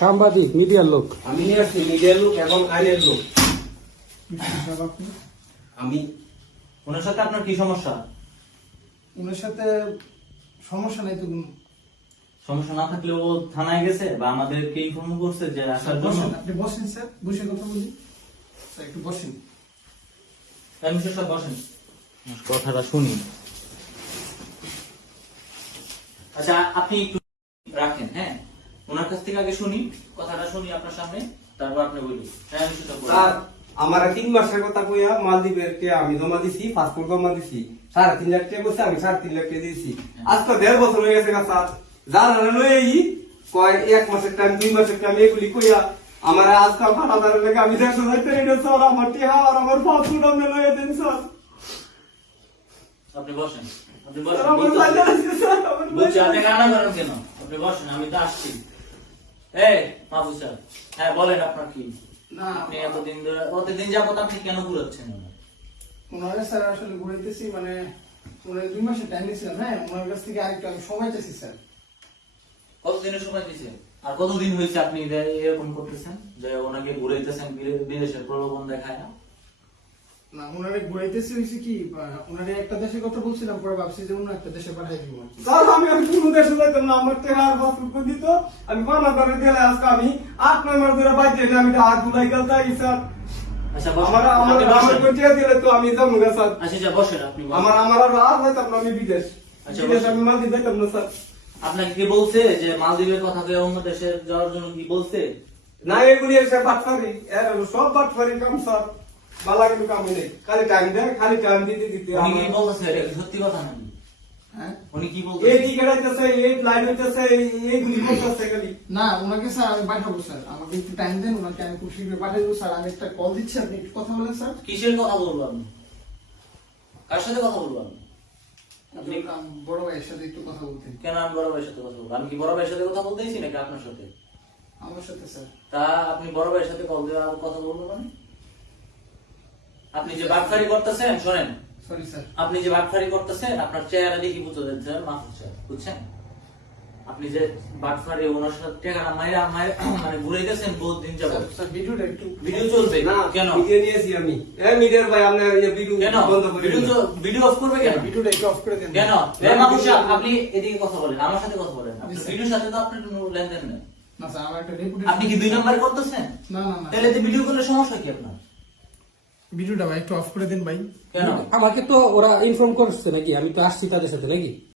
সাংবাদিক মিডিয়ার লোক। আমি আছি মিডিয়ার লোক এবং আইনের লোক। আমি ওনার সাথে আপনার কি সমস্যা? ওনার সাথে সমস্যা নাই তো। সমস্যা না থাকলে ও থানায় গেছে বা আমাদেরকে ইনফর্ম করছে যে আসার জন্য। আপনি বসেন স্যার, বসে কথা বলি স্যার, একটু বসেন। মিস্টার সাহেব বসেন, কথাটা শুনি। আচ্ছা আপনি একটু রাখেন, হ্যাঁ ওনার কাছ থেকে আগে শুনি, কথাটা শুনি আপনার সামনে, তারপর আপনি বলি। হ্যাঁ স্যার আমার 3 মাসের কথা কইয়া মালদ্বীপের আমি জমা দিছি, পাসপোর্ট জমা দিছি, 3.5 লাখ টাকা বসে আমি 3.5 লাখ টাকা দিয়েছি। আজকে 1.5 বছর হয়ে গেছে স্যার। যারা লয়ে কয় 1 মাসের টাইম 2 মাসের টাইম এগুলি কইয়া আমার আজকাল 5,000 লাগে আমি 100,000 টাকা স্যার আমার টিহা আর আমার পাসপোর্ট আমি লয়ে দেন স্যার। আপনি বসেন, আপনি স্যার আমার বসেন। বাইরে আছে স্যার, আমার বুঝছি বাইরে আপনি কান্না করেন কেন? আপনি বসেন, আমি তো আসছি। এই মাহবুব সাহেব, হ্যাঁ বলেন আপনার কি? না আপনি এতদিন ধরে অতদিন যাবত আপনি কেন ঘুরাচ্ছেন? ওনারা স্যার আসলে ঘুরাইতেছি, মানে ওনার 2 মাসের টাইম নিয়েছিলাম। হ্যাঁ ওনার কাছ থেকে আরেকটু আমি সময় চাইছি স্যার। কতদিনের সময় দিয়েছেন? আর কতদিন হয়েছে আপনি এরকম করতেছেন যে ওনাকে ঘুরাইতেছেন বিদেশের প্রলোভন দেখায়? না ওনারে ঘুরাইতেছি হয়েছে কি, ওনারে একটা দেশের কথা বলছিলাম, পরে ভাবছি যে অন্য একটা দেশে পাঠাই দিব আর কি। স্যার আমি কোনো দেশে যাইতাম না, আমার টিহা আর পাসপোর্ট দিত আমি 5,000 দিলে আজকে আমি 8-9 মাস ধরে বাইরে আমি হাত ধুলাই গেল যাই স্যার। আচ্ছা আমার আমার আমার কোটিয়া দিলে তো আমি যাবো না স্যার। আচ্ছা বসেন আপনি বসেন। আমার আমার আর যাইতাম না, আমি বিদেশ। আচ্ছা, বিদেশ বসেন। আমি মালদ্বীপ যাইতাম না স্যার। আপনাকে কি বলছে যে মালদ্বীপের কথা বলে অন্য দেশে যাওয়ার জন্য কি বলছে? না এগুলি এসে বাটফারি এর সব বাটফারি কাম স্যার। বালা কিন্তু কাম নেই, খালি টাইম দেয়, খালি টাইম দিতে দিতে উনি কি বলতেছে? এটা কি সত্যি কথা নাকি? হ্যাঁ উনি কি এই বলতেছে? টিকেট হইতেছে, এই লাইন হইতেছে, এইগুলি করতেছে খালি। না ওনাকে স্যার আমি পাঠাবো স্যার, আমাকে একটু টাইম দেন, ওনাকে আমি খুব শীঘ্রই পাঠিয়ে দেবো স্যার। আমি একটা কল দিচ্ছি, আপনি একটু কথা বলেন স্যার। কিসের কথা বলবো আমি? কার সাথে কথা বলবো আমি? আপনি বড় ভাইয়ের সাথে একটু কথা বলতেন। কেন আমি বড় ভাইয়ের সাথে কথা বলবো? আমি কি বড় ভাইয়ের সাথে কথা বলতেছি নাকি আপনার সাথে? আমার সাথে স্যার। তা আপনি বড় ভাইয়ের সাথে কল দিয়ে কথা বলবো মানে? আপনি যে বাটফারি করতেছেন, শোনেন, সরি স্যার। আপনি যে বাটফারি করতেছেন আপনার চেহারা দেখি বুঝতে যাচ্ছেন মাহফুজ সাহেব, বুঝছেন? আপনি যে বাটফারি ওনার সাথে টাকা মাইরা মানে ঘুরাইতেছেন বহুত দিন যাবত। স্যার ভিডিওটা একটু ভিডিও চলবে না কেন? ভিডিও নিয়েছি আমি। মিডিয়ার ভাই আপনি এই ভিডিও কেন বন্ধ করে ভিডিও দিন। ভিডিও অফ করবে কেন? ভিডিওটা একটু অফ করে দেন। কেন? মাহফুজ সাহেব আপনি এদিকে কথা বলেন, আমার সাথে কথা বলেন। আপনি ভিডিওর সাথে তো আপনার কোনো লেনদেন নেই। না স্যার আমার একটা রেপুটেশন। আপনি কি 2 নাম্বার করতেছেন? না না না তাহলে তো ভিডিও করলে সমস্যা কি আপনার? ভিডিওটা ভাই একটু অফ করে দেন ভাই। কেন? আমাকে তো ওরা ইনফর্ম করছে নাকি, আমি তো আসছি তাদের সাথে নাকি।